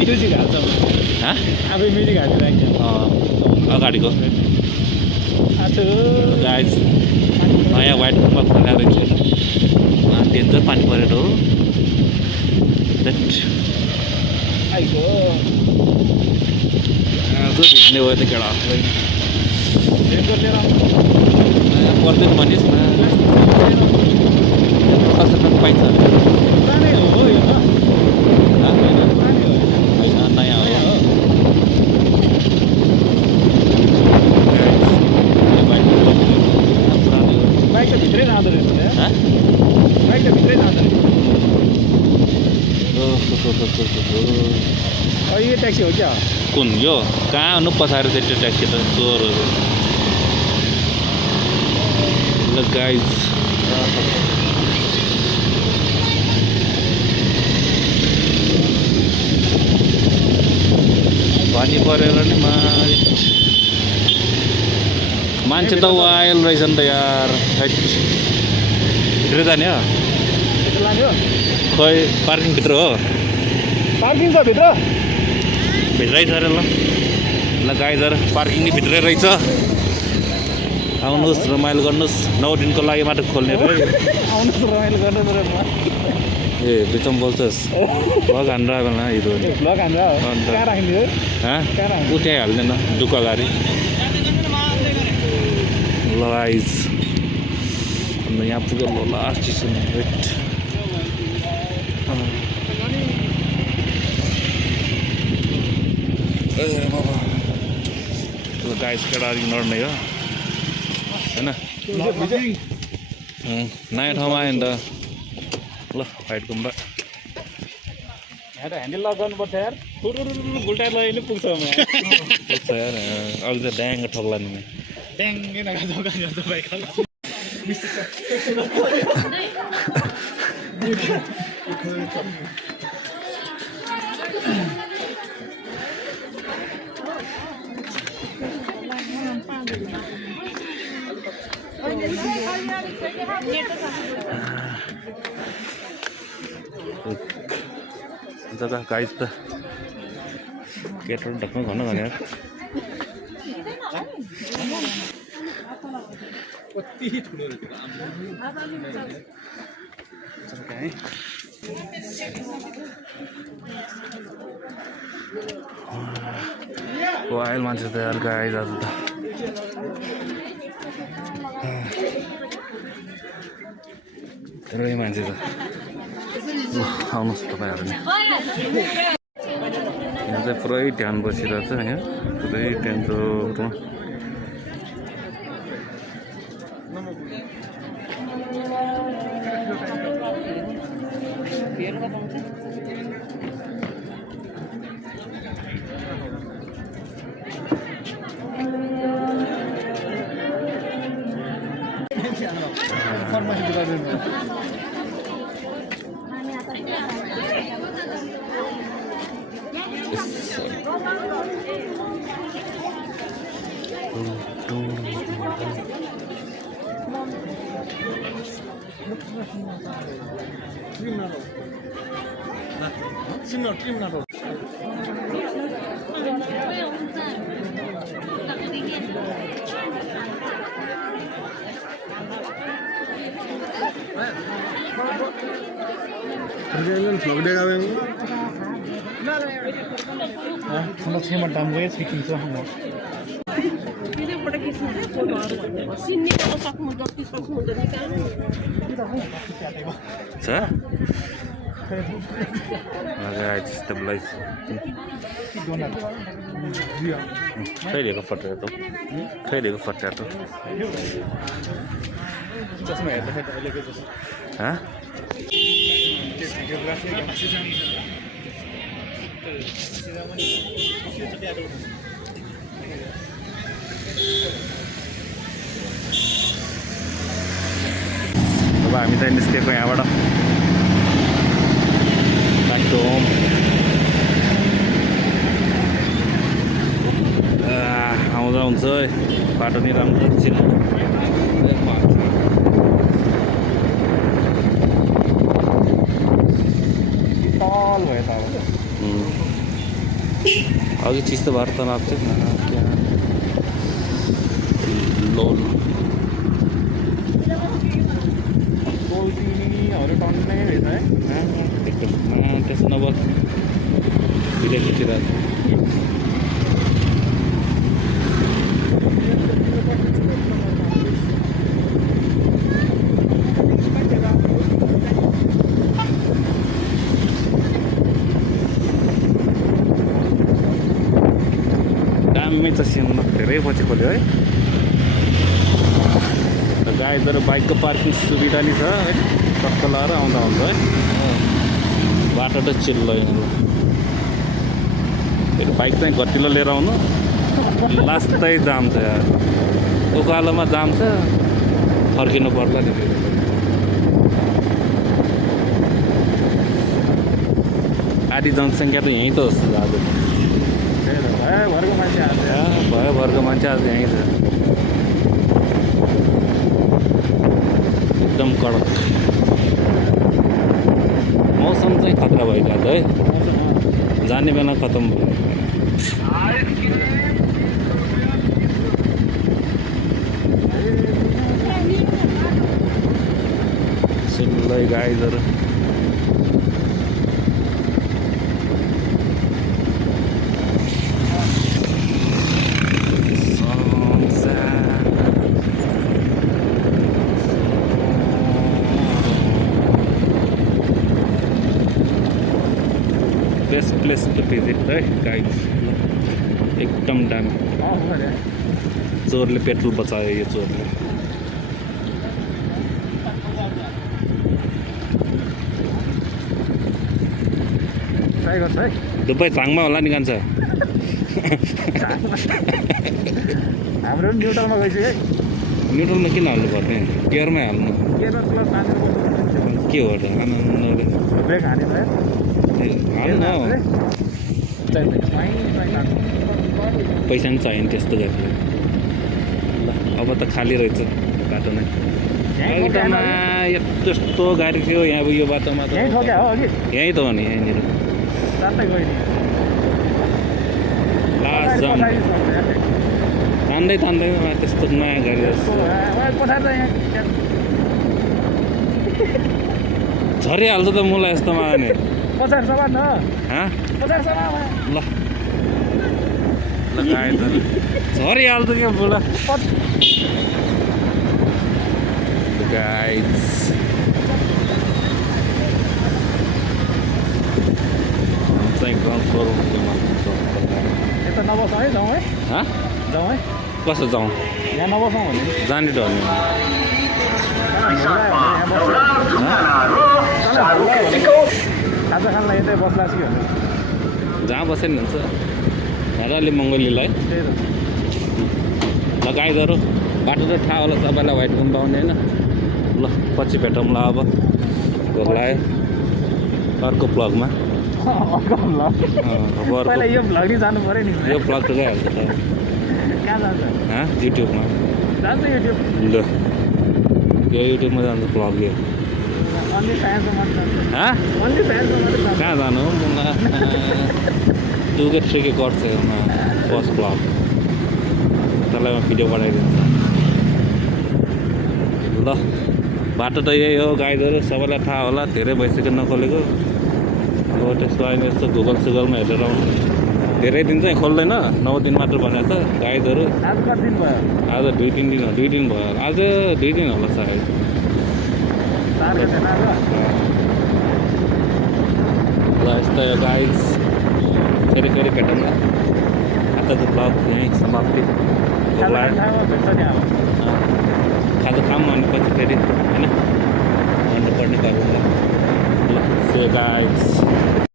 music हाल्छ आफै music हालिरहेको अगाडिको आजु गाइस नयाँ वाइट रुममा खोला रहेछ डेन्जर पानी परेर हो आइगो आज भिज्ने भयो त केटा पर्दैन भनिस् न कसरी पाइन्छ पुरानै हो यो त होइन नयाँ हो बाइक त भित्रै जाँदो रहेछ बाइक त भित्रै जाँदो रहेछ यो ट्याक्सी हो क्या कुन यो कहाँ हुनु पछाडि चाहिँ त्यो ट्याक्सी त चोरहरू ल गाइज पानी परेर नि मान्छे त वायल रहेछ नि त यार भित्र जाने हो भित्र लाग्यो खोइ पार्किङभित्र हो पार्किङ छ भित्र भित्रै छ अरे ल गाइजहरू पार्किङ नि भित्रै रहेछ आउनुहोस् रमाइलो गर्नुहोस् 9 दिनको लागि मात्र खोल्ने रे आउनुहोस् रमाइलो गर्नु पऱ्यो ए बिचम बोल्छस् भग हान्नु आएको न हिरो भ्लग हान्छ कहाँ राखिदियो उठ्याइ हाल्दैन दुःख गाडी ल गाइज अन्त यहाँ पुग्यो ल लास्ट स्टेसन वेट गाइस केटाहरू नड्ने हो होइन नयाँ ठाउँमा आयो नि त ल फाइट गुम्बा यहाँ त ह्यान्डल लक गर्नुपर्छ यार गुल्टाएर लगाइ नै पुग्छ पुग्छ यार अघि त ड्याङ्ग ठोक्ला नि ट्याङ्गै नगाउँछ बाइक दादा गाइस त केटहरू ढक्नु भन्नु भने वाइल मान्छे त यार गाइस आज त धेरै मान्छे छ आउनुहोस् तपाईँहरू नि यहाँ चाहिँ पुरै ध्यान बसिरहेको छ यहाँ पुरै टेन्टोमा समक्षमा डाम्बो सिकिन्छ म stabilize khaireko fatato चस्मा हेर्दाखेरि अहिलेको जस्तो ha अब हामी त निस्केको यहाँबाट back to home आउँदा हुन्छ बाटो नि राम्रो छिन टल भयो त अब अघि चिस्तो भएर त लाग्छ क्या लोल पोल्ट्रीहरू टन्नै रहेछ है एकदम त्यसो नबस भिडियो खिचिरहेको दामी छ सिम धेरै पछि खोल्यो है गाईहरू बाइकको पार्किङ सुविधा नि छ है टक्क लगाएर आउँदा हुन्छ है बाटो त चिल्लो फेरि बाइक चाहिँ गतिलो लिएर आउनु लास्टै जाम छ यार उकालोमा जाम छ फर्किनु पर्ला नि आधी जनसङ्ख्या त यहीँ त जस्तो आज भरको मान्छे भयो भरको मान्छे आज यहीँ छ एकदम कडक मौसम चाहिँ खतरा भइरहेको है जाने बेला खतम भयो सुल्लै गाईहरू बेस्ट प्लेस टु भिजिट है गाइज एकदम दामी चोरले पेट्रोल बचायो यो चोरले ट्राई गर्छ है दुबै झाङमा होला नि कान्छ हाम्रो पनि न्युट्रलमा गइसक्यो है न्युट्रलमा किन हाल्नु पर्ने गियरमै हाल्नु के हो त ब्रेक हानेर हाल्नु न पैसा पनि चाहियो नि त्यस्तो गाडीले ल अब त खाली रहेछ बाटो नै बाटोमा त्यस्तो गाडी थियो यहाँ यो बाटोमा त यहीँ त हो नि यहीँनिर लास्ट जाम तान्दै तान्दैमा त्यस्तो नयाँ गाडी झरिहाल्छ त मलाई यस्तोमा आउने ल लगाए त झरिहाल्छ क्या बुढा गाइज चाहिँ ग्राउन्ड फ्लोर यता नबस है जाउँ है जाउँ है कसो जाउँ यहाँ नबसौँ भने जाने डर खाजा खानलाई यतै बस्ला कि भने जहाँ बस्यो नि हुन्छ हेर अलि मङ्गोलीलाई लगाइदरो बाटो त थाहा होला सबैलाई व्हाइट गुम्बा आउने होइन ल पछि भेटौँ ल अब लगायो अर्को ब्लगमा यो भ्लग नि जानु पऱ्यो नि यो ब्लग त गइहाल्छ त कहाँ जान्छ युट्युबमा जान्छ युट्युब ल यो युट्युबमा जान्छ ब्लग यो अन्ली फ्यान्सको मात्रै कहाँ जानु दुगे ट्रेके गर्छ फर्स्ट ब्लग त्यसलाई म भिडियो बनाइदिन्छ ल बाटो त यही हो गाइडहरू सबैलाई थाहा होला धेरै भइसक्यो नखोलेको अब त्यसको अहिले यस्तो गुगल सुगलमा हेरेर आउनु धेरै दिन चाहिँ खोल्दैन 9 दिन मात्र भनेको छ गाइडहरू आज कति दिन भयो आज 2-3 दिन हो 2 दिन भयो आज 2 दिन होला सायद ल यस्तो यो गाइज फेरि भेटौँ न आजको ब्लग यहीँ समाप्ति